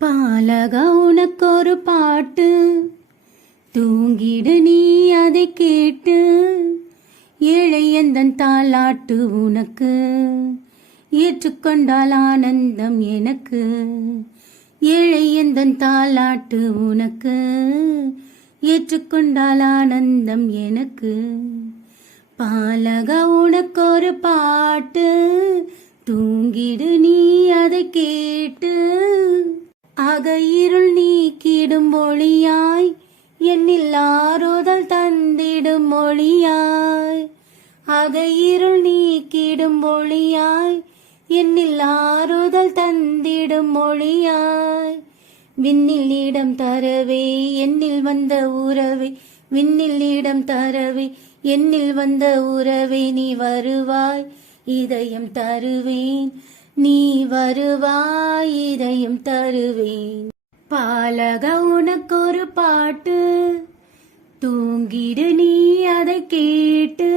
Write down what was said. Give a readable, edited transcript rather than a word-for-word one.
பாலக உனக்கொரு பாட்டு, தூங்கிடு நீ அதை கேட்டு. ஏழை எந்தன் தாலாட்டு உனக்கு, ஏற்றுக்கொண்டால் ஆனந்தம் எனக்கு. ஏழை எந்தன் தாலாட்டு உனக்கு, ஏற்றுக்கொண்டால் ஆனந்தம் எனக்கு. பாலக உனக்கொரு பாட்டு, தூங்கிடு நீ அதை கேட்டு. அக இருள் நீக்கிடும் ஒளியாய், என்னில் ஆறுதல் தந்திடும் மொழியாய். அக இருள் நீக்கிடும் ஒளியாய், என்னில் ஆறுதல் தந்திடும் மொழியாய். விண்ணில் இடம் தரவே என்னில் வந்த உறவே, விண்ணில் இடம் தரவே என்னில் வந்த உறவே. நீ வருவாய் இதயம் தருவேன், நீ வருவாய் இதயம் தருவேன். பாலக உனக்கொரு பாட்டு, தூங்கிடு நீ அதை கேட்டு.